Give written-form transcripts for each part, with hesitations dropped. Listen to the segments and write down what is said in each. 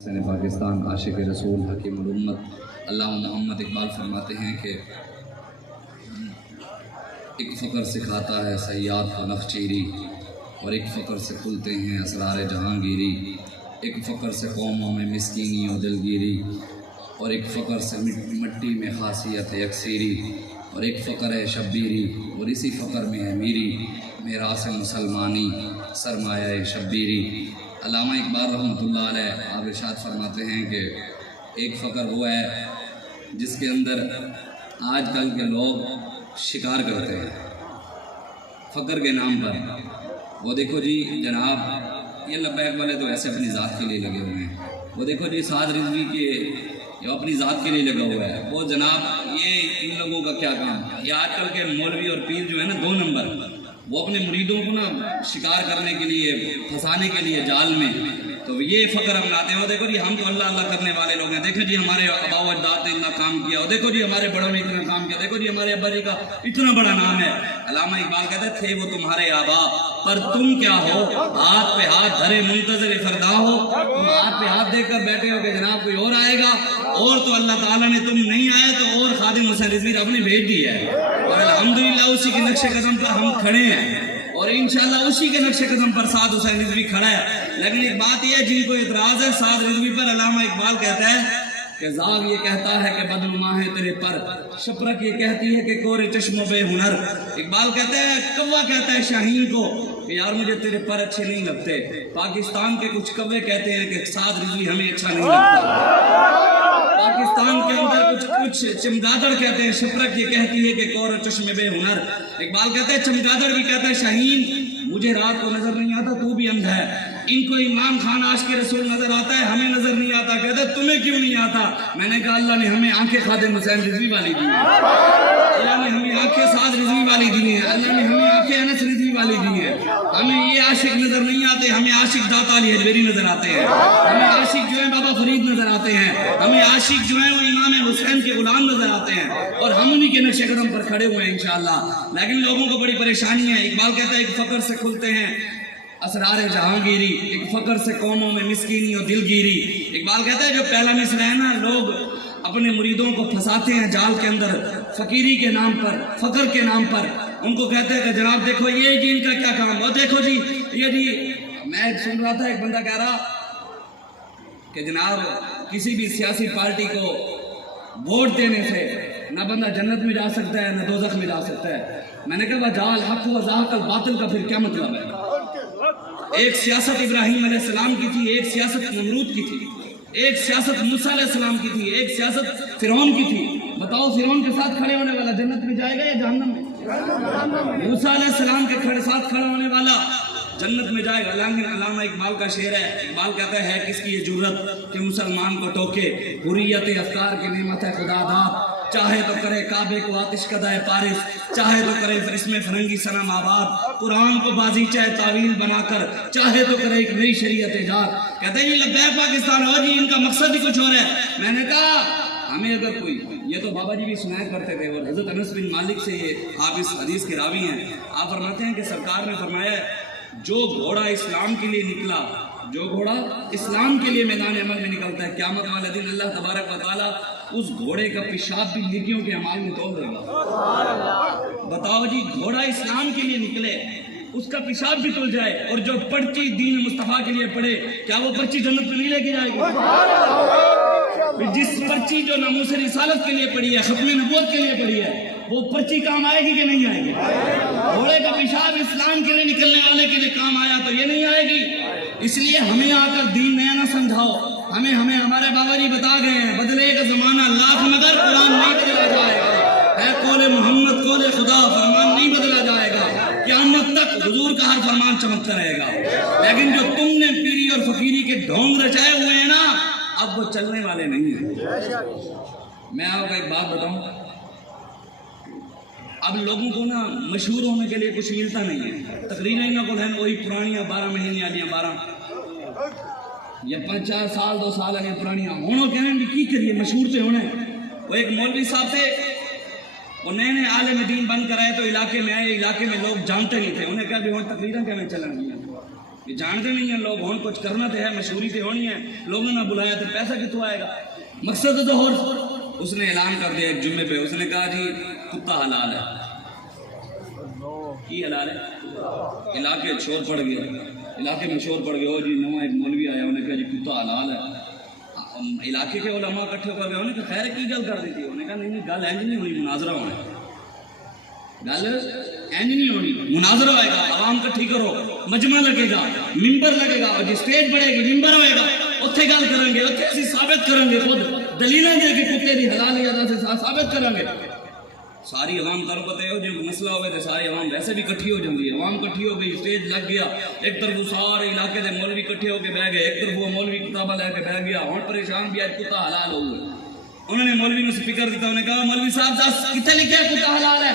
پاکستان عاشق رسول حکیم الامت علامہ محمد اقبال فرماتے ہیں کہ ایک فقر سکھاتا ہے سیاد کو نخچیری، اور ایک فقر سے کھلتے ہیں اسرار جہانگیری، ایک فقر سے قوموں میں مسکینی و دلگیری، اور ایک فقر سے مٹی میں خاصیت یکسیری، اور ایک فقر ہے شبیری، اور اسی فقر میں ہے میری میراث مسلمانی سرمایہ شبیری۔ علامہ اقبال رحمۃ اللہ علیہ آپ ارشاد فرماتے ہیں کہ ایک فقر وہ ہے جس کے اندر آج کل کے لوگ شکار کرتے ہیں فقر کے نام پر۔ وہ دیکھو جی جناب یہ لبیک والے تو ایسے اپنی ذات کے لیے لگے ہوئے ہیں، وہ دیکھو جی سعد رضوی کے یہ اپنی ذات کے لیے لگا ہوا ہے، وہ جناب یہ ان لوگوں کا کیا کام ہے؟ یہ آج کل کے مولوی اور پیر جو ہے نا 2 نمبر، وہ اپنے مریدوں کو نا شکار کرنے کے لیے پھنسانے کے لیے جال میں، تو یہ فقر ہم لاتے ہیں۔ دیکھو جی ہم تو اللہ اللہ کرنے والے لوگ ہیں، دیکھو جی ہمارے آبا و اجداد نے اتنا کام کیا، اور دیکھو جی ہمارے بڑوں نے اتنا کام کیا، دیکھو جی ہمارے ابا جی کا اتنا بڑا نام ہے۔ علامہ اقبال کہتے تھے وہ تمہارے آبا، پر تم کیا ہو؟ ہاتھ پہ ہاتھ دھرے منتظر فردا ہو، تم ہاتھ پہ ہاتھ دے کر بیٹھے ہو کہ جناب کوئی اور آئے گا، اور تو اللہ تعالیٰ نے تم نہیں آئے تو اور خادم حسین رضوی رب نے بھیج دی ہے، اور الحمدللہ اسی کے نقش قدم پر ہم کھڑے ہیں، اور انشاءاللہ اسی کے نقش قدم پر سعد حسین رضوی کھڑا ہے۔ لیکن ایک بات یہ ہے جن کو اعتراض ہے سعد رضوی پر، علامہ اقبال کہتا ہے کہ زاغ یہ کہتا ہے کہ بدنما ہے تیرے پر، شپرک یہ کہتی ہے کہ کورے چشم بے ہنر۔ اقبال کہتا ہے کوا کہتا ہے شاہین کو کہ یار مجھے تیرے پر اچھے نہیں لگتے، پاکستان کے کچھ کوے کہتے ہیں کہ سعد رضوی ہمیں اچھا نہیں لگتا، پاکستان کے اندر کچھ چمگادڑ کہتے ہیں، شپرک یہ کہتی ہے کہ کور چشم بے ہنر۔ اقبال کہتے ہیں چمگادڑ بھی کہتا ہے شاہین مجھے رات کو نظر نہیں آتا، تو بھی اندھا ہے، ان کو عمران خان عاشق رسول نظر آتا ہے، ہمیں نظر نہیں آتا، کہتا ہے تمہیں کیوں نہیں آتا؟ میں نے کہا اللہ نے ہمیں آنکھیں خادم حسین رضوی والی دی ہیں، اللہ نے ہمیں آنکھیں سعد رضوی والی دی ہیں، اللہ نے ہمیں آنکھیں انس رضوی والی دی ہیں، ہمیں یہ عاشق نظر نہیں آتے، ہمیں عاشق داتا علی حجویری نظر آتے ہیں، ہمیں عاشق جو ہیں بابا فرید نظر آتے ہیں، ہمیں عاشق جو ہیں وہ امام حسین کے غلام نظر آتے ہیں، اور ہم انہی کے نقش قدم پر کھڑے ہوئے ہیں انشاءاللہ۔ لیکن لوگوں کو بڑی پریشانی ہے۔ اقبال کہتا ہے ایک فقر سے کھلتے ہیں اسرار جہانگیری، ایک فقر سے قوموں میں مسکینی اور دلگیری۔ اقبال کہتا ہے جو پہلا مثل ہے نا، لوگ اپنے مریدوں کو پھنساتے ہیں جال کے اندر فقیری کے نام پر، فقر کے نام پر، ان کو کہتے ہیں کہ جناب دیکھو یہ جی ان کا کیا کام ہے، دیکھو جی یہ جی میں سن رہا تھا ایک بندہ کہہ رہا کہ جناب کسی بھی سیاسی پارٹی کو ووٹ دینے سے نہ بندہ جنت میں جا سکتا ہے نہ دوزخ میں جا سکتا ہے۔ میں نے کہا جعل حق و زاہق الباطل کا پھر کیا مطلب ہے؟ ایک سیاست ابراہیم علیہ السلام کی تھی، ایک سیاست نمرود کی تھی، ایک سیاست موسیٰ علیہ السلام کی تھی، ایک سیاست فرعون کی تھی۔ بتاؤ فرعون کے ساتھ کھڑے ہونے والا جنت میں جائے گا یا جہنم میں؟ موسیٰ علیہ السلام کے ساتھ کھڑا ہونے والا جنت میں جائے گا۔ لیکن علامہ اقبال کا شعر ہے، اقبال کہتا ہے کس کی یہ جرت کہ مسلمان کو ٹوکے، حریت افکار کی نعمت ہے خدا داد، چاہے تو کرے کعبے کو آتش کدائے پارس، چاہے تو کرے اس میں فرنگی صنم آباد، قرآن کو بازی چاہے تعویل بنا کر، چاہے تو کرے ایک نئی شریعت ایجاد۔ کہتے ہیں یہ لبیک پاکستان ہو جی ان کا مقصد ہی کچھ اور ہے۔ میں نے کہا ہمیں اگر کوئی، یہ تو بابا جی بھی سنایا کرتے تھے، اور حضرت انس بن مالک سے یہ آپ اس حدیث کے راوی ہیں، آپ فرماتے ہیں کہ سرکار نے فرمایا جو گھوڑا اسلام کے لیے نکلا، جو گھوڑا اسلام کے لیے میدان عمل میں نکلتا ہے، قیامت والے دن اللہ تبارک و تعالیٰ اس گھوڑے کا پیشاب بھی نیکیوں کے اعمال میں تول دے گا۔ بتاؤ جی گھوڑا اسلام کے لیے نکلے، اس کا پیشاب بھی تل جائے، اور جو پرچی دین مصطفیٰ کے لیے پڑے، کیا وہ پرچی جنت میں نہیں لے کے جائے گی؟ جس پرچی جو ناموس رسالت کے لیے پڑی ہے، ختم نبوت کے لیے پڑی ہے، وہ پرچی کام آئے گی کہ نہیں آئے گی؟ گھوڑے کا پیشاب اسلام کے لیے نکلنے والے کے لیے کام آیا تو یہ نہیں آئے گی۔ اس لیے ہمیں آ کر دین نیا نہ سمجھاؤ، ہمیں ہمارے بابا جی بتا گئے ہیں بدلے کا زمانہ لاکھ مگر قرآن نہیں بدلا جائے گا، اے قول محمد قول خدا فرمان نہیں بدلا جائے گا، قیامت تک حضور کا ہر فرمان چمکتا رہے گا۔ لیکن جو تم نے پیری اور فقیری کے ڈھونگ رچائے ہوئے ہیں نا، اب وہ چلنے والے نہیں ہیں۔ میں آپ کو ایک بات بتاؤں، اب لوگوں کو نا مشہور ہونے کے لیے کچھ ملتا نہیں ہے، تقریریں نہ کو ہیں وہی پرانیاں 12 مہینے والیاں 12 یا 5 سال 2 سال والیاں پرانیاں ہونا کہنے بھی کی کریے مشہور سے ہونے۔ وہ ایک مولوی صاحب تھے، وہ نئے عالم دین بن کر آئے تو علاقے میں آئے، علاقے میں لوگ جانتے نہیں تھے، انہیں کہا بھی وہاں تقریریں کیا میں چلن گیا، یہ جانتے نہیں ہیں لوگ، ہون کچھ کرنا تو ہے، مشہوری تو ہونی ہے، لوگوں نے بلایا تو پیسہ کتوں آئے گا؟ مقصد تو اور اس نے اعلان کر دیا ایک جمعے پہ، اس نے کہا جی کتا حلال ہے۔ کی حلال ہے؟ علاقے شور پڑ گیا، علاقے میں شور پڑ گیا، او جی نواں ایک مولوی آیا، انہوں نے کہا جی کتا حلال ہے۔ علاقے کے علماء اکٹھے کر گئے، انہوں نے کہا خیر کی گل کر دی تھی، انہوں نے کہا نہیں گل اینج نہیں ہونی، مناظرہ ہونا ہے، گل اینج نہیں ہونی، مناظرہ ہوئے گا، عوام کٹھی کرو، مجمع لگے گا، ممبر لگے گا، اور جی اسٹیج بڑھے گی، ممبر ہوئے گا، اتھے گل کریں گے، اتھے اسی ثابت کریں گے، خود دلیلیں دے کے کتے دی حلال ادا سے ثابت کریں گے۔ ساری عوام تر پتہ ہے جو مسئلہ ہوئے تھے، ساری عوام ویسے بھی کٹھی ہو جاندی ہے، عوام کٹھی ہو گئی، اسٹیج لگ گیا، ایک طرف سارے علاقے دے مولوی کٹھے ہو کے بیٹھ گئے، ایک طرف وہ مولوی کتابہ لے کے بیٹھ گیا، ہوں پریشان بھی آج کتا حلال ہو گئے۔ انہوں نے مولوی نے سپیکر دیتا، انہوں نے کہا مولوی صاحب دس کتنے لکھا ہے کتا حلال ہے؟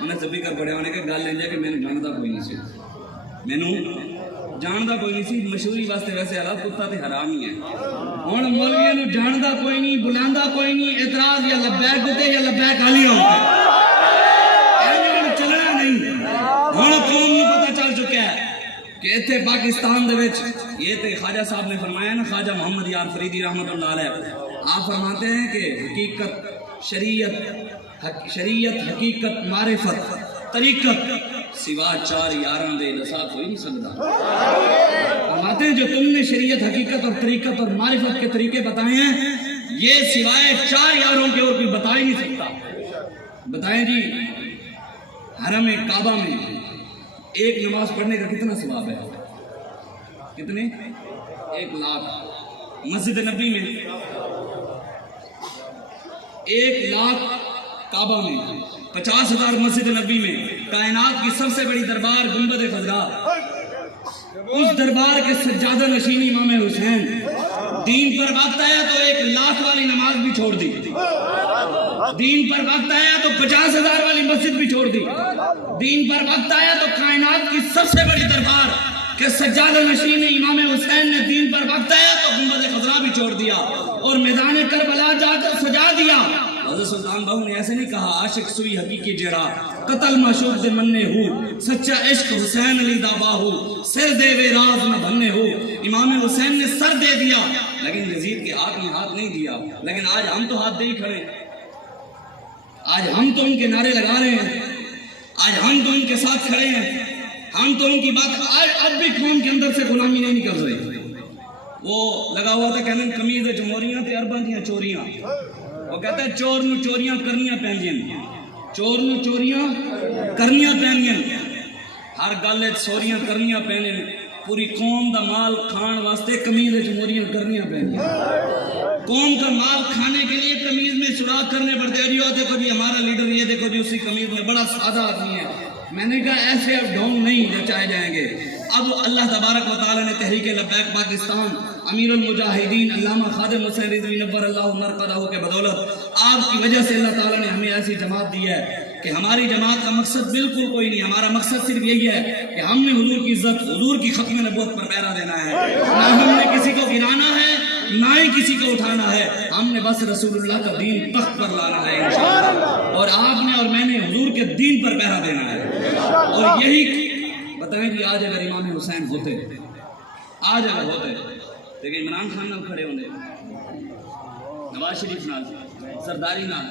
انہیں سپیکر پڑھیا، انہوں نے کہا گل لیں جائے کہ میں نے جانتا کوئی نہیں سی، میں نے جانتا کوئی نہیں سی، مشہوری واسطے ویسے حلال کتا تے حرام ہی ہے۔ ہوں مولویوں نے جانتا کوئی نہیں، بلاندا کوئی نہیں، اعتراض یا لبیک ہوتے یا لبیک علی ہوتے، چلنا نہیں۔ ہوں قوم کو پتہ چل چکا ہے کہ اتنے پاکستان دے وچ یہ تے خواجہ صاحب نے فرمایا نا، خواجہ محمد یار فریدی رحمۃ اللہ علیہ، آپ فرماتے ہیں کہ حقیقت شریعت حقیقت معرفت طریقت سوا چار یاراں دے لسات ہو ہی نہیں سکتا۔ فرماتے ہیں جو تم نے شریعت حقیقت اور طریقت اور معرفت کے طریقے بتائے ہیں، یہ سوائے چار یاروں کے اور کوئی بتا ہی نہیں سکتا۔ بتائیں جی حرم کعبہ میں ایک نماز پڑھنے کا کتنا ثواب ہے؟ کتنے؟ 1 لاکھ۔ مسجد نبی میں 1 لاکھ، کعبہ میں 50,000، مسجد نبی میں کائنات کی سب سے بڑی دربار گنبد خضرا، اس دربار کے سجادہ نشین امام حسین دین پر وقت آیا تو 1 لاکھ والی نماز بھی چھوڑ دی، دین پر وقت آیا تو 50,000 والی مسجد بھی چھوڑ دی، دین پر وقت آیا تو کائنات کی سب سے بڑی دربار کہ سجادہ نشین امام حسین نے دین پر وقت آیا تو گنبد خضرا بھی چھوڑ دیا اور میدان کربلا جا کر سجا دیا۔ حضرت سلطان بہو نے ایسے نہیں کہا عاشق سوئی حقیقی جرا قتل معشوق دے مننے ہو، سچا عشق حسین علی دا باہو، سر دے وے راز نہ بننے ہو۔ امام حسین نے سر دے دیا لیکن یزید کے ہاتھ میں ہاتھ نہیں دیا، لیکن آج ہم تو ہاتھ دے ہی کھڑے، آج ہم تو ان کے نعرے لگا رہے ہیں، آج ہم تو ان کے ساتھ کھڑے ہیں، ہم تو ان کی بات، آج اب بھی قوم کے اندر سے غلامی نہیں نکل رہی۔ وہ لگا ہوا تھا کہنے قمیض جمہوریاں تے ارباں دیاں چوریاں، وہ کہتا ہے چور نو چوریاں کرنیاں پہنیاں، چور نو چوریاں کرنیاں پہنیاں، ہر گل چوریاں کرنیاں پہنے، پوری قوم دا مال کھان واسطے قمیض جمہوریاں کرنیاں پہنیاں، قوم کا مال کھانے کے لیے قمیض میں سوراخ کرنے پڑتے ہیں، یہ دیکھو جی ہمارا لیڈر، یہ دیکھو جی اسی قمیض میں، بڑا سادہ آدمی ہے۔ میں نے کہا ایسے اب ڈھونگ نہیں نچائے جائیں گے۔ اب اللہ تبارک و تعالی نے تحریک لبیک پاکستان امیر المجاہدین علامہ خادم حسین رضوی نور اللہ مرقدہ کے بدولت آپ کی وجہ سے اللہ تعالیٰ نے ہمیں ایسی جماعت دی ہے کہ ہماری جماعت کا مقصد بالکل کوئی نہیں، ہمارا مقصد صرف یہی ہے کہ ہم نے حضور کی عزت، حضور کی ختم نبوت پر پہرا دینا ہے، نہ ہم نے کسی کو گرانا ہے نہ ہی کسی کو اٹھانا ہے، ہم نے بس رسول اللہ کا دین تخت پر لانا ہے انشاءاللہ، اور آپ نے اور میں نے حضور کے دین پر پہرا دینا ہے۔ اور یہی بتائیں کہ آج اگر امام حسین ہوتے، آج اگر ہوتے لیکن عمران خان نال کھڑے ہوندے، نواز شریف نال، سرداری نال،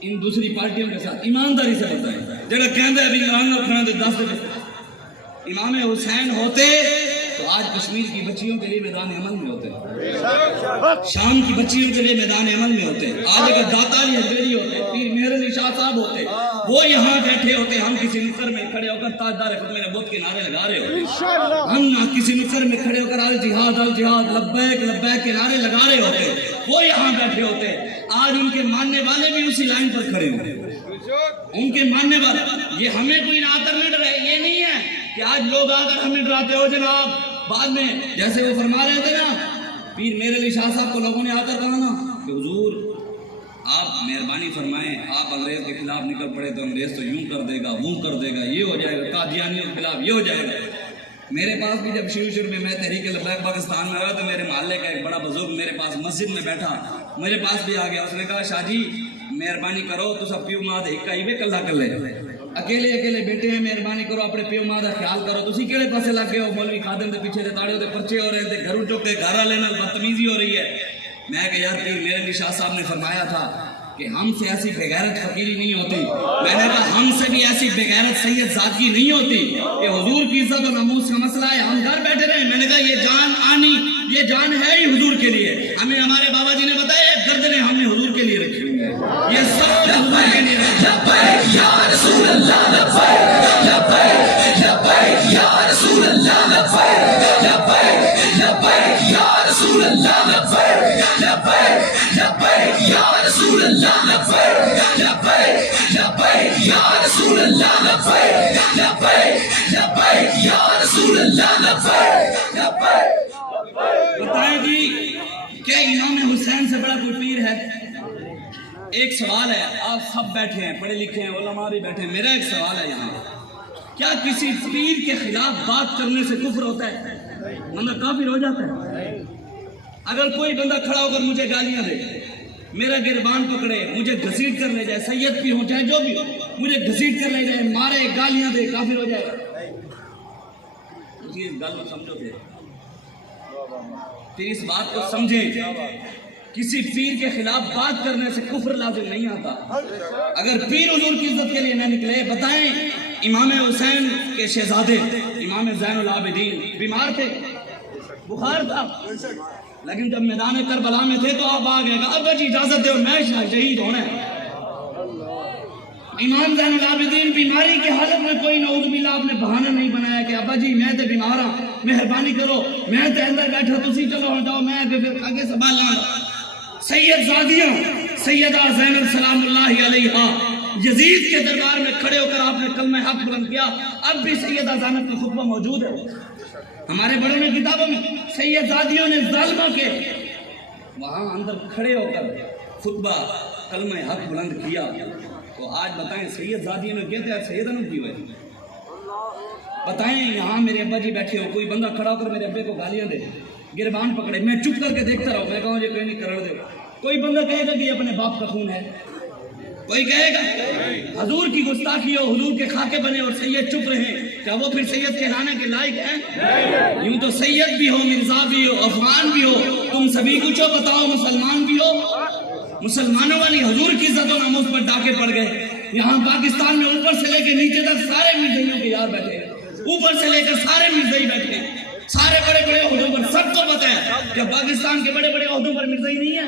ان دوسری پارٹیوں کے ساتھ ایمانداری سے بتائیں، جڑا کہندا ہے ابھی عمران نال کھڑے ہوندے 10 دن امام حسین ہوتے تو آج کشمیر کی بچیوں کے لیے میدان عمل میں ہوتے، شام کی بچیوں کے لیے میدان عمل میں ہوتے، آج اگر داتا علی حجویری ہوتے، پیر مہر علی شاہ صاحب ہوتے، وہ یہاں بیٹھے ہوتے، ہم کسی نکر میں کھڑے ہو کر تاجدار ختم نبوت کے نعرے لگا رہے ہوتے، ہم نہ کسی نکر میں کھڑے ہو کر الجہاد لبیک لبیک کے نعرے لگا رہے ہوتے، وہ یہاں بیٹھے ہوتے۔ آج ان کے ماننے والے بھی اسی لائن پر کھڑے ہوتے، ان کے ماننے والے، یہ ہمیں کوئی نہ کرنے ڈرے، یہ نہیں ہے کہ آج لوگ آ کر ہمیں ڈراتے ہو جناب، بعد میں جیسے وہ فرما رہے تھے نا پیر مہر علی شاہ صاحب کو لوگوں نے آ کر کہا نا کہ حضور آپ مہربانی فرمائیں، آپ انگریز کے خلاف نکل پڑے تو انگریز تو یوں کر دے گا، وہ کر دے گا، یہ ہو جائے گا، قادیانیوں کے خلاف یہ ہو جائے گا۔ میرے پاس بھی جب شروع میں تحریک لبیک پاکستان میں آیا تو میرے محلے کا ایک بڑا بزرگ میرے پاس مسجد میں بیٹھا، میرے پاس بھی آ گیا، اس نے کہا شاہ جی مہربانی کرو تو سب پیو ماں ایک ہی وے کلہ کلے اکیلے اکیلے بیٹے ہیں، مہربانی کرو اپنے پیو ماں کا خیال کرو. تسی کہڑے پاسے لگ گئے ہو؟ مولوی خادم دے پیچھے تاڑے دے پرچے ہو رہے ہیں، گھروں چک کے گھر والے نال بدتمیزی ہو رہی ہے. میں کہ یار پیر میرے شاہ صاحب نے فرمایا تھا کہ ہم سے ایسی بغیرت فقیری نہیں ہوتی. میں نے کہا ہم سے بھی ایسی بغیرت سید ذاتگی نہیں ہوتی کہ حضور کی عزت و ناموس کا مسئلہ ہے ہم گھر بیٹھے رہے. میں نے کہا یہ جان آنی، یہ جان ہے ہی حضور کے لیے. ہمیں ہمارے بابا جی نے بتایا یہ گردنیں ہم نے حضور کے لیے رکھی ہوئی ہیں، یہ سب حضور کے لیے رکھی. لبیک یا رسول اللہ، لبیک لبیک لبیک یا رسول اللہ، لبیک لبیک لبیک یا رسول اللہ، لبیک لبیک لبیک یا رسول اللہ، لبیک لبیک لبیک یا رسول اللہ، لبیک لبیک لبیک یا رسول اللہ، لبیک لبیک. بتائیں جی کیا امام حسین سے بڑا کوئی پیر ہے؟ ایک سوال ہے، آپ سب بیٹھے ہیں، پڑھے لکھے ہیں، علماء بھی بیٹھے ہیں. میرا ایک سوال ہے یہاں، کیا کسی پیر کے خلاف بات کرنے سے کفر ہوتا ہے؟ بندہ کافر ہو جاتا ہے؟ اگر کوئی بندہ کھڑا ہو کر مجھے گالیاں دے، میرا گربان پکڑے، مجھے گھسیٹ کر لے جائے، سید بھی ہو چاہے جو بھی ہو، مجھے گھسیٹ کر لے جائے، مارے، گالیاں دے، کافر ہو جائے؟ اس گل کو سمجھو پھر اس بات کو سمجھیں، کسی پیر کے خلاف بات کرنے سے کفر لازم نہیں آتا. اگر پیر حضور کی عزت کے لیے نہ نکلے. بتائیں امام حسین کے شہزادے امام زین العابدین بیمار تھے، بخار تھا، لیکن جب میدان کربلا میں تھے تو آپ آ گئے کہ ابا جی اجازت دو میں شہید ہونا ہے. امام زین العابدین بیماری کی حالت میں کوئی نعوذ باللہ آپ نے بہانہ نہیں بنایا کہ ابا جی میں تے بیمار ہوں، مہربانی کرو میں تے اندر بیٹھا، تسی چلو ہو جاؤ، میں پھر آگے سنبھال لاں. سید زادیاں سیدہ زینب سلام اللہ علیہا یزید کے دربار میں کھڑے ہو کر آپ نے کلمہ حق بلند کیا. اب بھی سیدہ زینب کا خطبہ موجود ہے ہمارے بڑوں نے کتابوں میں. سید زادیوں نے ظالموں کے وہاں اندر کھڑے ہو کر خطبہ کلمہ حق بلند کیا. تو آج بتائیں سید زادیوں نے کہتے ہیں سیدہ نے کی ہوئے. بتائیں یہاں میرے ابا جی بیٹھے ہو، کوئی بندہ کھڑا ہو کر میرے ابے کو گالیاں دے، گربان پکڑے، میں چپ کر کے دیکھتا رہوں، میں کہوں یہ کوئی نہیں کرڑ دے. کوئی بندہ کہے گا کہ یہ اپنے باپ کا خون ہے؟ کوئی کہے گا؟ حضور کی گستاخی ہو، حضور کے خاکے بنے اور سید چپ رہے، کیا وہ پھر سید کہلانے کے لائق ہیں؟ یوں تو سید بھی ہو، مرزا بھی ہو، افغان بھی ہو، تم سبھی کچھ ہو، بتاؤ مسلمان بھی ہو. مسلمانوں والی حضور کی عزت و ناموس پر ڈاکے پڑ گئے. یہاں پاکستان میں اوپر سے لے کے نیچے تک سارے مرزائیوں کے یار بیٹھے ہیں، اوپر سے لے کر سارے مرزائی بیٹھے ہیں، سارے بڑے بڑے عہدوں پر. سب کو پتہ ہے کہ پاکستان کے بڑے بڑے عہدوں پر مرزائی نہیں ہے،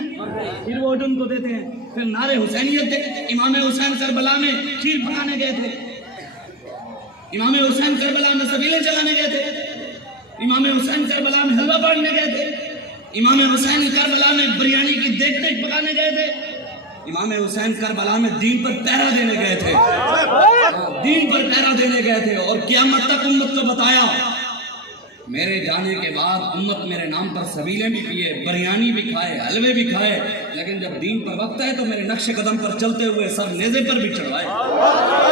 پھر وہ عہدوں کو دیتے ہیں. پھر نعرے حسینیت تھے. امام حسین کربلا میں کھیر پکانے گئے تھے، امام حسین کربلا میں سبیلے چلانے گئے تھے، امام حسین کربلا میں حلوہ بانٹنے گئے تھے، امام حسین کربلا میں بریانی کی دیکھ دیکھ پکانے گئے تھے، امام حسین کربلا میں دین پر پہرا دینے گئے تھے، دین پر پہرا دینے گئے تھے. اور قیامت تک امت کو بتایا میرے جانے کے بعد امت میرے نام پر سبیلیں بھی پیے، بریانی بھی کھائے، حلوے بھی کھائے، لیکن جب دین پر وقت ہے تو میرے نقش قدم پر چلتے ہوئے سر نیزے پر بھی چڑھوائے.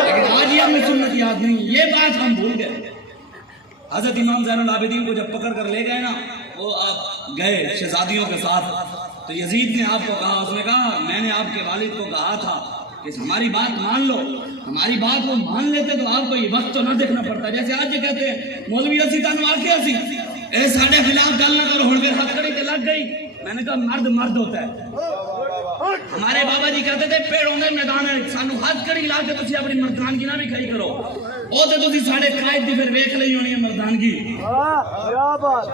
لیکن آج یہ ہمیں سنت یاد نہیں، یہ بات ہم بھول گئے. حضرت امام زین العابدین کو جب پکڑ کر لے گئے نا، وہ آپ گئے شہزادیوں کے ساتھ، تو یزید نے آپ کو کہا، اس نے کہا میں نے آپ کے والد کو کہا تھا کہ ہماری بات مان لو. ہماری بات وہ مان لیتے تو آپ کو یہ وقت تو نہ دیکھنا پڑتا. جیسے آج یہ کہتے ہیں مولوی اسی تانو آ کے اسی اے ساڈے خلاف گل نہ کرو، ہن پھر ہتھ کڑی تے لگ گئی. میں نے کہا مرد مرد ہوتا ہے. ہمارے بابا جی کہتے تھے پیڑوں دے میدان ہے، سانو ہاتھ کڑی لا کے تسی اپنی مردانگی نہ بھی کھڑی کرو. او تے تسی ساڈے قائد دی پھر ویکھ لئی ہونی ہے مردانگی. کیا بات.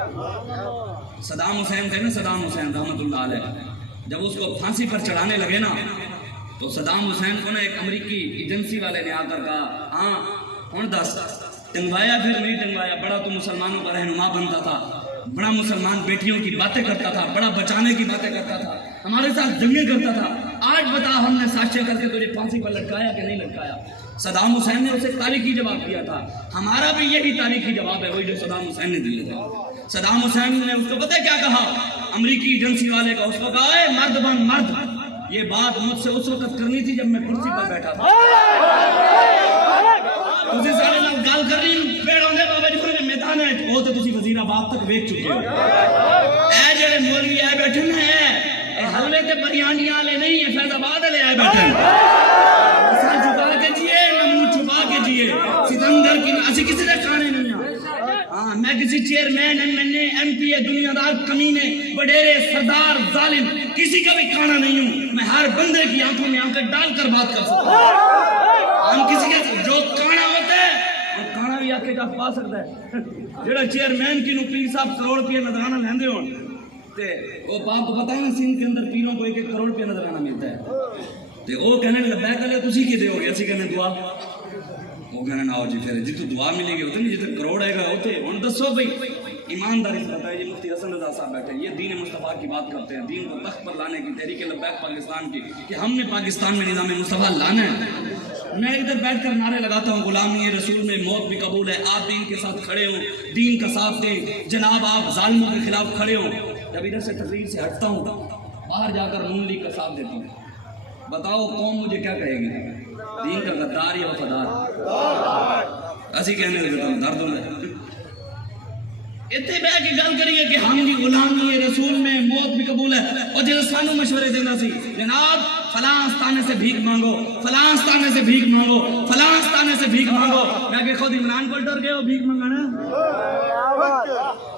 صدام حسین تھے نا، صدام حسین رحمۃ اللہ علیہ، جب اس کو پھانسی پر چڑھانے لگے نا تو صدام حسین کو نا ایک امریکی ایجنسی والے نے آ کر کہا ہاں ہن دس ٹنگوایا پھر نہیں ٹنگوایا؟ بڑا تو مسلمانوں کا رہنما بنتا تھا، بڑا مسلمان بیٹیوں کی باتیں کرتا تھا، بڑا بچانے کی باتیں کرتا تھا، ہمارے ساتھ جنگیں کرتا تھا. آج بتا ہم نے سازشیں کر کے تجھے پھانسی پر لٹکایا کہ نہیں لٹکایا؟ صدام حسین نے اسے تاریخی جواب دیا تھا. ہمارا بھی یہی تاریخی جواب ہے وہی جو صدام حسین نے دیے تھے. صدام حسین نے اس کو پتہ کیا کہا؟ امریکی ایجنسی والے کا اس کو کہا اے مرد بن مرد. یہ بات مجھ سے اس وقت کرنی تھی جب میں کرسی پر بیٹھا تھا. تسی سارے نال گل کر رہی پیڑوں دے بابا جی نے میدان ہے وہ تے تسی وزیر آباد تک ویکھ چکے ہو. اے جڑے مولوی اے بیٹھے نے اے حلوے تے بریانیاں والے نہیں، اے فیض آباد والے اے بیٹھے. اساں چھپا کے جیے نہ منہ چھپا کے میں کسی چیئرمین MP دنیا دار کمینے وڈیرے سردار ظالم کسی کا بھی کانا نہیں ہوں. میں ہر بندے کی آنکھوں میں آنکھیں ڈال کر بات کر سکتا ہوں. ہم کسی کے جو کانا ہوتا ہے وہ کانا بھی آکے جا پا سکتا ہے. جڑا چیئرمین کی نو پیر صاحب کروڑ روپیہ نظرانہ لیندے ہون تے وہ باپ کو پتہ ہے نا سندھ کے اندر پیروں کو 1-1 کروڑ روپیہ نظرانہ ملتا ہے تے وہ کہنے لبیک علیہ تسی کی دیو گے اسی کہنے دعا وہ کہنے نا آؤ جی پھر جتو دعا ملے گی ہوتے نہیں جتنے کروڑ آئے گا ہوتے ہن دسو بھئی ایمانداری سے بتائے. یہ مفتی حسن رضا صاحب بیٹھے یہ دین مصطفیٰ کی بات کرتے ہیں, دین کو تخت پر لانے کی تحریک لبیک پاکستان کی کہ ہم نے پاکستان میں نظام مصطفیٰ لانا ہے. میں ادھر بیٹھ کر نعرے لگاتا ہوں غلامی رسول میں موت بھی قبول ہے, آپ دین کے ساتھ کھڑے ہوں, دین کا ساتھ دیں جناب, آپ ظالموں کے خلاف کھڑے ہوں. جب ادھر سے تقریر سے ہٹتا ہوں باہر جا کر نون لیگ کا ساتھ دیتا ہوں, بتاؤ قوم مجھے کیا کہے گی, دین کا غدار یا وفادار؟ ایسی کہنے لگتا ہوں درد ہونا. اتنے بہ کے گل کریے کہ ہم جی غلامی رسول میں موت بھی قبول ہے, اور جیسے سانو مشورے دینا سی جناب فلاں آستانے سے بھیک مانگو, فلاں آستانے سے بھیک مانگو, فلاں آستانے سے بھیک مانگو. میں کہ خود عمران کو ڈر گئے ہو بھیک منگانا,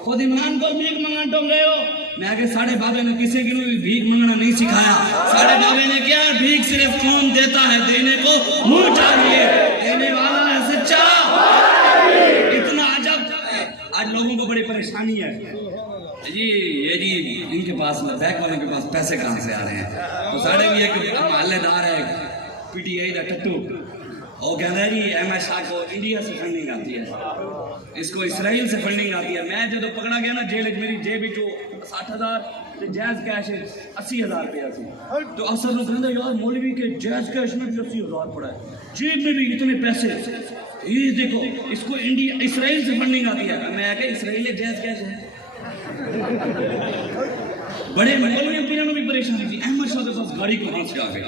خود عمران کو بھیک منگانا ڈر گئے ہو. میں کہ ساڑھے بابے نے کسی کی بھی بھیک منگنا نہیں سکھایا. ساڑھے بابے نے کیا بھیک صرف کون دیتا ہے, دینے کو منہ چاہیے, دینے والا ہے سچا. اتنا عجب آج لوگوں کو بڑی پریشانی ہے جی, یہ جی ان کے پاس بینک والوں کے پاس پیسے کہاں سے آ رہے ہیں. تو ساڑھے بھی ایک محلے دار ہے PTI دا ٹٹو, وہ کہتا ہے جی احمد شاہ کو انڈیا سے فنڈنگ آتی ہے, اس کو اسرائیل سے فنڈنگ آتی ہے. میں جب پکڑا گیا نا جیل میری جیب جو 60,000 جائز کیش 80,000 روپیہ سی, تو افسر لوگ کہتے ہیں یار مولوی کے جائز کیش میں بھی 80,000 پڑا ہے, جیب میں بھی اتنے پیسے, یہ دیکھو اس کو انڈیا اسرائیل سے فنڈنگ آتی ہے. میں کہ اسرائیل جائز کیش ہے. بڑے مولوی پیروں بھی پریشانی تھی, احمد شاہ کے پاس گاڑی کہاں سے آ گئی,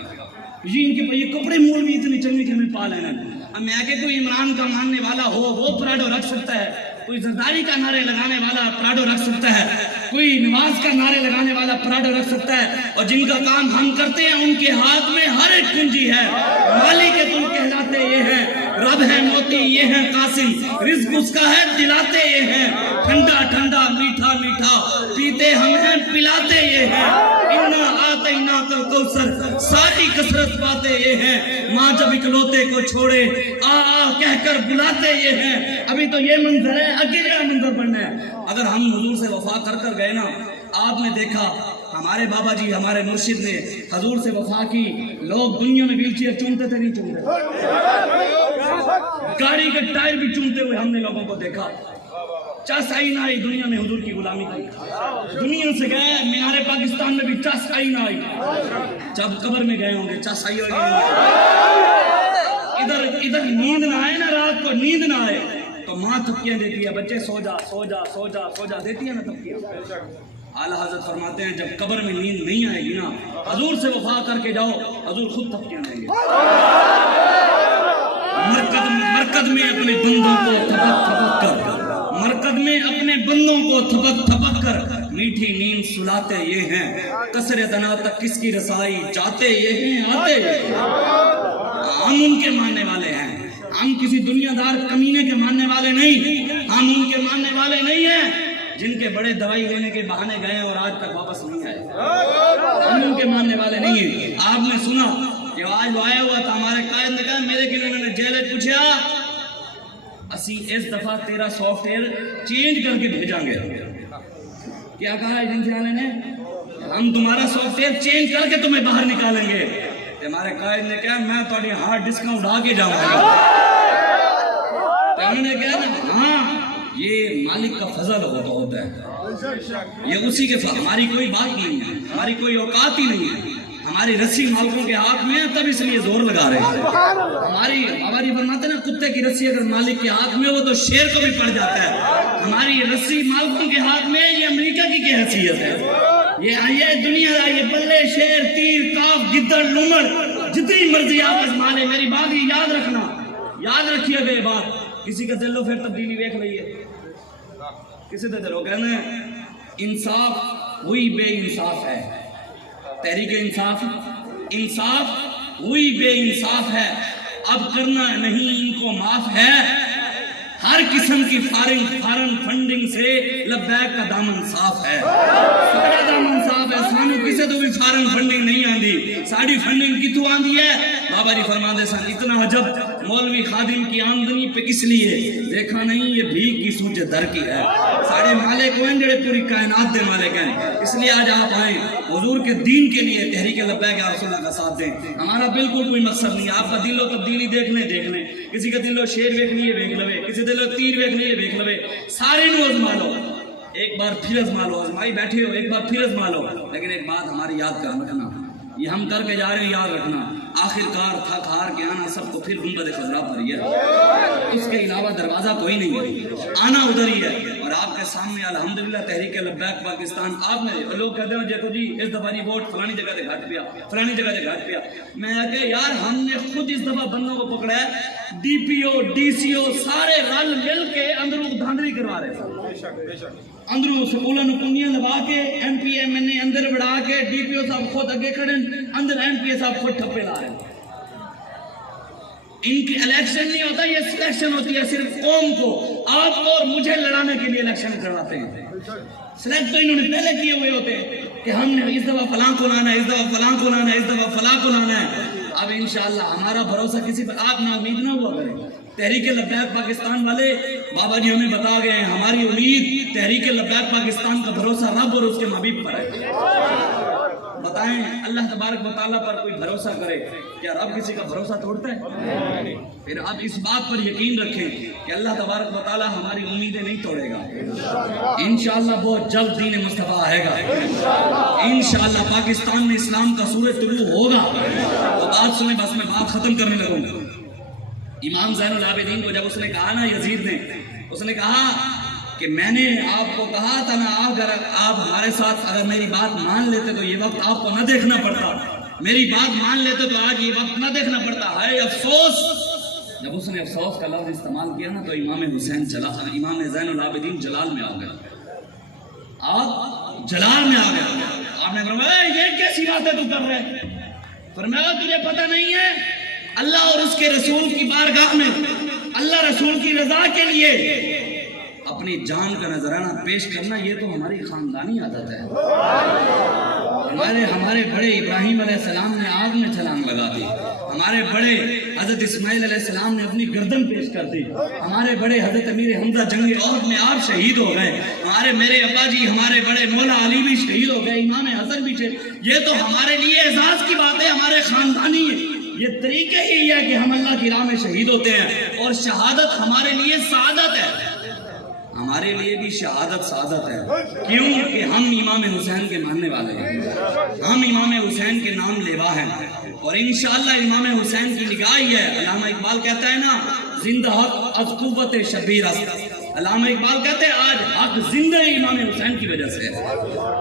یہ ان کے یہ کپڑے مولوی اتنے چنگے کہ ہمیں پا لینا. اب میں کہ کوئی عمران کا ماننے والا ہو وہ پراڈو رکھ سکتا ہے, کوئی زرداری کا نعرے لگانے والا پراڈو رکھ سکتا ہے, کوئی نماز کا نعرے لگانے والا پراڈو رکھ سکتا ہے, اور جن کا کام ہم کرتے ہیں ان کے ہاتھ میں ہر ایک کنجی ہے. مالک تم کہلاتے یہ ہیں, رب ہے موتی یہ ہیں قاسم, رزق اس کا ہے دلاتے یہ ہیں, ٹھنڈا ٹھنڈا میٹھا میٹھا پیتے ہم ہیں پلاتے یہ ہیں, انا آتینا کل کوثر ساری کثرت پاتے یہ ہیں, ماں جب اکلوتے کو چھوڑے آ آ کہہ کر بلاتے یہ ہیں. ابھی تو یہ منظر ہے, آگے کیا منظر بننا ہے. اگر ہم حضور سے وفا کر کر گئے نا, آپ نے دیکھا ہمارے بابا جی ہمارے مرشد نے حضور سے وفا کی, لوگ دنیا میں ویل چیئر چونتے تھے نہیں چونتے, گاڑی کے ٹائر بھی چونتے ہوئے ہم نے لوگوں کو دیکھا. چس آئی نہ آئی دنیا میں حضور کی غلامی کی, دنیا سے گئے مینار پاکستان میں بھی چس آئی نہ آئی, جب قبر میں گئے ہوں گے چس آئی ہوگی. ادھر نیند نہ آئے نا, رات کو نیند نہ آئے تو ماں تھپکیاں دیتی ہے, بچے سو جا سو جا سو جا سو جا دیتی ہے نا تھپکیاں. اعلیٰ حضرت فرماتے ہیں جب قبر میں نیند نہیں آئے گی نا, حضور سے وفا کر کے جاؤ, حضور خود تھپکیاں دیں گے. مرکز میں اپنے بندوں کو تھپک تھپک کر, مرکز میں اپنے بندوں کو تھپک تھپک کر میٹھی نیند سلاتے یہ ہیں, قصر دنا تک کس کی رسائی جاتے یہ ہیں آتے یہ ہیں. ہم ان کے ماننے والے ہیں, ہم کسی دنیا دار کمینے کے ماننے والے نہیں, ہم ان کے ماننے والے نہیں ہیں جن کے بڑے دوائی لینے کے بہانے گئے اور آج تک واپس نہیں آئے. ہم ان کے ماننے والے نہیں ہیں. آپ نے سنا کہ آج وہ آیا ہوا تھا, ہمارے قائد نے کہا میرے کے انہوں نے جیل پوچھا اسی اس دفعہ تیرا سافٹ ویئر چینج کر کے بھیجیں گے. کیا کہا ایجنسی والے نے, ہم تمہارا سافٹ ویئر چینج کر کے تمہیں باہر نکالیں گے. ہمارے قائد نے کہا میں تھوڑی ہارڈ ڈسک اڑا کے جاؤں گا. انہوں نے کہا نا ہاں یہ مالک کا فضل ہوتا ہے, یہ اسی کے فضل, ہماری کوئی بات نہیں ہے, ہماری کوئی اوقات ہی نہیں ہے. ہماری رسی مالکوں کے ہاتھ میں ہے تب اس لیے زور لگا رہے ہیں. ہماری فرماتے نا کتے کی رسی اگر مالک کے ہاتھ میں ہو تو شیر کو بھی پڑ جاتا ہے. ہماری رسی مالکوں کے ہاتھ میں, یہ امریکہ کی کیا حیثیت ہے, یہ دنیا کا, یہ بلے شیر تیر کاف گدڑ لومڑ جتنی مرضی آپ ازما لیں. میری بات یہ یاد رکھنا, یاد رکھیے گا یہ بات, کسی کا دل و پھر تبدیلی دیکھ لئیے, کسی کا دل ہو کہنا انصاف وہی بے انصاف ہے, تحریک انصاف وہی بے انصاف ہے, اب کرنا نہیں ان کو معاف ہے, ہر قسم کی فارن فنڈنگ سے لبیک کا دامن صاف ہے، سارا دامن صاف ہے، سانو کسے تو بھی فارن فنڈنگ نہیں آندی، ساری فنڈنگ کتوں آندی ہے؟ بابا جی فرماندے سن اتنا عجب مولوی خادم کی آمدنی پہ کس لیے دیکھا نہیں، یہ بھیک کی سوچ در کی ہے، سارے مالک ہیں جڑے پوری کائنات دے مالک ہیں، اس لیے آج آپ آئیں حضور کے دین کے لیے تحریک لبیک یا رسول اللہ کا ساتھ دیں۔ ہمارا بالکل کوئی مقصد نہیں، آپ کا دل و تبدیلی دیکھ لیں، کسی کا دل و شیر ویکھنی ہے ویکھ لوے، کسی دل و تیر ویکھنی ہے ویکھ لوے، سارے نو ازما لو، ایک بار پھر ازما لو، ازمائی بیٹھے ہو ایک بار پھر ازما لو، لیکن ایک بات ہماری یاد کر رکھنا، یہ ہم کر کے جا رہے ہیں یاد رکھنا، آخر کار تھک ہار کے آنا سب کو پھر گنبد خضرا پر ہی ہے، اس کے علاوہ دروازہ کوئی نہیں ہے، آنا ادھر ہی ہے۔ اور آپ کے سامنے الحمدللہ تحریک لبیک پاکستان، آپ نے لوگ کہتے ہیں دیکھو جی اس دفعہ ووٹ فلانی جگہ سے گھٹ پیا، فلانی جگہ سے گھٹ پیا، میں کہ یار ہم نے خود اس دفعہ بندوں کو پکڑا ہے، D P O D C او سارے رل مل کے اندروں دھاندلی کروا رہے ہیں، اندروں سکولوں کنیاں لگا کے ایم پی ایم این اے اندر بڑھا کے ڈی پی او صاحب خود اگے کھڑے اندر ایم پی اے صاحب خود ٹھپے لا رہے ہیں۔ ان کی الیکشن نہیں ہوتا، یہ سلیکشن ہوتی ہے، صرف قوم کو آپ کو اور مجھے لڑانے کے لیے الیکشن کرواتے ہیں، سلیکٹ تو انہوں نے پہلے کیے ہوئے ہوتے ہیں کہ ہم نے اس دفعہ فلاں کو لانا ہے، اس دفعہ فلاں کو لانا ہے، اس دفعہ فلاں کو لانا ہے۔ اب انشاءاللہ ہمارا بھروسہ کسی پر آپ نا امید نہ ہوا کریں، تحریک لبیک پاکستان والے بابا جی ہمیں بتا گئے ہیں، ہماری امید تحریک لبیک پاکستان کا بھروسہ رب اور اس کے محبوب پر ہے۔ بتائیں اللہ تبارک و تعالیٰ پر کوئی بھروسہ کرے، کیا رب کسی کا بھروسہ توڑتا ہے؟ پھر آپ اس بات پر یقین رکھیں کہ اللہ تبارک و تعالیٰ ہماری امیدیں نہیں توڑے گا، انشاءاللہ بہت جلد دین مصطفیٰ آئے گا، انشاءاللہ پاکستان میں اسلام کا سورج طلوع ہوگا۔ تو بات سنیں، بس میں بات ختم کرنے لگوں گا۔ امام زین العابدین کو جب اس نے کہا نا یزید نے، اس نے کہا کہ میں نے آپ کو کہا تھا نا اگر آپ ہمارے ساتھ اگر میری بات مان لیتے تو یہ وقت آپ کو نہ دیکھنا پڑتا، میری بات مان لیتے تو آج یہ وقت نہ دیکھنا پڑتا ہے، افسوس۔ جب اس نے افسوس کا لفظ استعمال کیا نا تو امام حسین امام زین العابدین جلال میں آ گیا، آپ جلال میں آ گیا۔ آپ نے فرمایا یہ کیسی باتیں تو کر رہے؟ فرمایا تجھے پتہ نہیں ہے اللہ اور اس کے رسول کی بارگاہ میں اللہ رسول کی رضا کے لیے اپنی جان کا نذرانہ پیش کرنا یہ تو ہماری خاندانی عادت ہے۔ ہمارے بڑے ابراہیم علیہ السلام نے آگ میں چھلانگ لگا دی، ہمارے بڑے حضرت اسماعیل علیہ السلام نے اپنی گردن پیش کر دی، ہمارے بڑے حضرت امیر حمزہ جنگ عہد میں آپ شہید ہو گئے، میرے ابا جی ہمارے بڑے مولا علی بھی شہید ہو گئے، امام حسن بھی شہید۔ یہ تو ہمارے لیے اعزاز کی بات ہے، ہمارے خاندانی ہے، یہ طریقہ ہی ہے کہ ہم اللہ کی راہ میں شہید ہوتے ہیں، اور شہادت ہمارے لیے سعادت ہے، ہمارے لیے بھی شہادت سعادت ہے۔ کیوں کہ ہم امام حسین کے ماننے والے ہیں، ہم امام حسین کے نام لیوا ہیں، اور انشاءاللہ امام حسین کی نگاہ ہی ہے۔ علامہ اقبال کہتا ہے نا زندہ حق از قوت شبیر است، علامہ اقبال کہتے ہیں آج حق زندہ ہے امام حسین کی وجہ سے،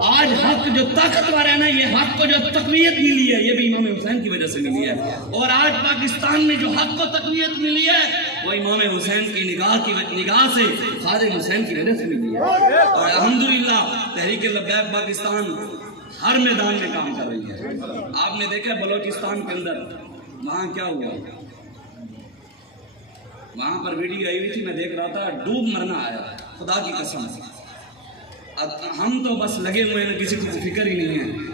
آج حق جو طاقتور ہے نا، یہ حق کو جو تقویت ملی ہے یہ بھی امام حسین کی وجہ سے ملی ہے، اور آج پاکستان میں جو حق کو تقویت ملی ہے وہ امام حسین کی نگاہ سے خادم حسین کی وجہ سے ملی ہے۔ اور الحمدللہ تحریک لبیک پاکستان ہر میدان میں کام کر رہی ہے۔ آپ نے دیکھا بلوچستان کے اندر وہاں کیا ہوا، وہاں پر ویڈیو آئی ہوئی تھی، میں دیکھ رہا تھا، ڈوب مرنا آیا، خدا کی قسم۔ ہم تو بس لگے ہوئے ہیں، کسی کو فکر ہی نہیں ہے۔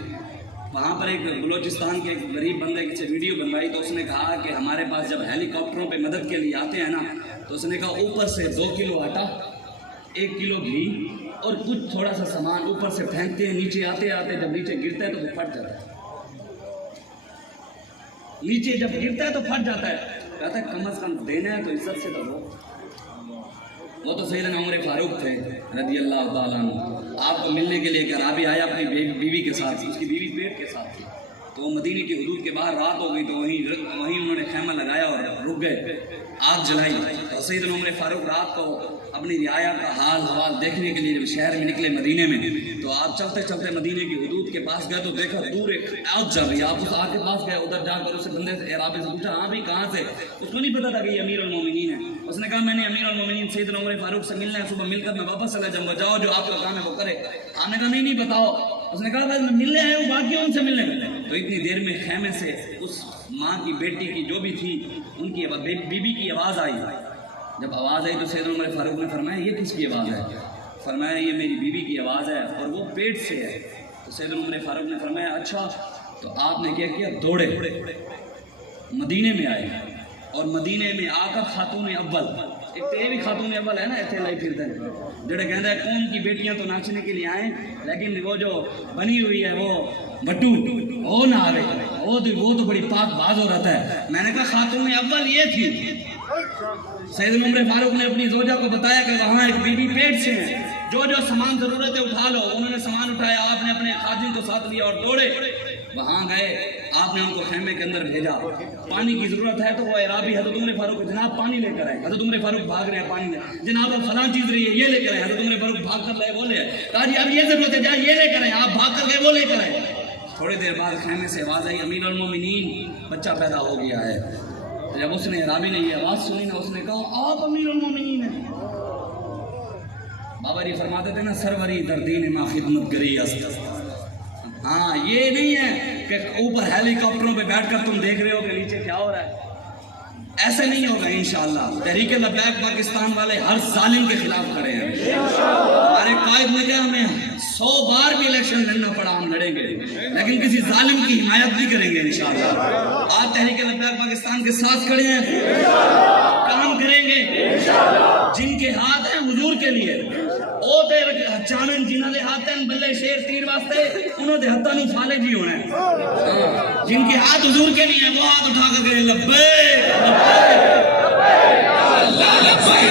وہاں پر ایک بلوچستان کے ایک غریب بندے کی ویڈیو بنوائی تو اس نے کہا کہ ہمارے پاس جب ہیلی کاپٹروں پہ مدد کے لیے آتے ہیں نا تو اس نے کہا اوپر سے 2 کلو آٹا، 1 کلو گھی اور کچھ تھوڑا سا سامان اوپر سے پھینکتے ہیں، نیچے آتے آتے جب نیچے گرتا ہے تو وہ پھٹ جاتا ہے، نیچے جب گرتا ہے تو پھٹ جاتا ہے۔ کہتا ہے کم از کم دینا ہے تو عزت سے تو دو۔ وہ تو سیدنا عمر فاروق تھے رضی اللہ تعالیٰ عنہ، آپ کو ملنے کے لیے کہ رابی آیا اپنی بیوی کے ساتھ، اس کی بیوی پیٹ کے ساتھ تھی، تو مدینے کی حدود کے باہر رات ہو گئی تو وہیں انہوں نے خیمہ لگایا اور رک گئے، آگ جلائی۔ تو سیدنا عمر فاروق رات کو اپنی رعایا کا حال حوال دیکھنے کے لیے جب شہر میں نکلے مدینے میں، تو آپ چلتے چلتے مدینے کی حدود کے پاس گئے تو دیکھا دور ایک آگ جل رہی ہے، آپ اس آگ کے پاس گئے، ادھر جا کر اس بندے سے رابی سے پوچھا ہاں بھی کہاں سے؟ اس کو نہیں پتا تھا کہ یہ امیر المومنین ہے۔ اس نے کہا میں نے امیر المومنین سیدنا عمر فاروق سے ملنا ہے، صبح مل کر میں واپس چلا جاؤں گا، جاؤ جو آپ کا کام ہے وہ کرے۔ آپ نے کہا نہیں بتاؤ۔ اس نے کہا بس میں ملنے آیا ہوں، باقی ان سے ملنے گئے۔ تو اتنی دیر میں خیمے سے اس ماں کی بیٹی کی جو بھی تھی ان کی بیوی کی آواز آئی، جب آواز آئی تو سیدنا عمر فاروق نے فرمایا یہ کس کی آواز ہے؟ فرمایا یہ میری بیوی کی آواز ہے اور وہ پیٹ سے ہے۔ تو سیدنا عمر فاروق نے فرمایا اچھا، تو آپ نے کیا کیا؟ دوڑے مدینے میں آئے، اور مدینے میں آ کر خاتون اول، ایک تو یہ بھی خاتون اول ہے نا اتنے لائی پھرتے ہیں جڑے کہتے ہیں قوم کی بیٹیاں تو ناچنے کے لیے آئیں، لیکن وہ جو بنی ہوئی ہے وہ بٹو وہ نہ آئے، وہ تو بڑی پاک باز عورت ہے۔ میں نے کہا خاتون اول یہ تھی۔ سیدنا عمر فاروق نے اپنی زوجہ کو بتایا کہ وہاں ایک بیوی پیٹ سے ہے، جو سامان ضرورت ہے اٹھا لو۔ انہوں نے سامان اٹھایا، آپ نے اپنے خادم کو ساتھ لیا اور دوڑے وہاں گئے۔ آپ نے ان کو خیمے کے اندر بھیجا، پانی کی ضرورت ہے تو وہ اعرابی حضرت عمر فاروق جناب پانی لے کر آئے۔ حضرت عمر فاروق بھاگ رہے ہیں پانی لے، جناب اب فلاں چیز رہی ہے یہ لے کر آئے۔ حضرت عمر فاروق بھاگ کر لائے وہ لے آئے، کہا جی اب یہ ضرورت ہے جا یہ لے کر آئے، آپ بھاگ کر گئے وہ لے کر آئے۔ تھوڑی دیر بعد خیمے سے آواز آئی امیر المومنین بچہ پیدا ہو گیا ہے۔ جب اس نے اعرابی نے یہ آواز سنی نا، اس نے کہا آپ امیر المومنین ہیں۔ بابا جی فرماتے تھے نا سروری دردین ماں خدمت گری است۔ ہاں یہ نہیں ہے کہ اوپر ہیلی کاپٹروں پہ بیٹھ کر تم دیکھ رہے ہو کہ نیچے کیا ہو رہا ہے، ایسے نہیں ہوگا انشاءاللہ۔ تحریک لبیک پاکستان والے ہر ظالم کے خلاف کھڑے ہیں۔ ہمارے قائد نے کہا ہمیں 100 بار بھی الیکشن لڑنا پڑا ہم لڑیں گے، لیکن کسی ظالم کی حمایت نہیں کریں گے انشاءاللہ۔ آج تحریک لبیک پاکستان کے ساتھ کھڑے ہیں، کام کریں گے۔ جن کے ہاتھ ہیں حضور کے لیے او تے چانن جنہاں دے ہاتھ ہیں بلے شیر تیر واسطے، انہوں دے ہاتھاں نوں فالے جی ہونا ہے۔ جن کے ہاتھ حضور کے لیے وہ ہاتھ اٹھا کر کہیں لبیک لبیک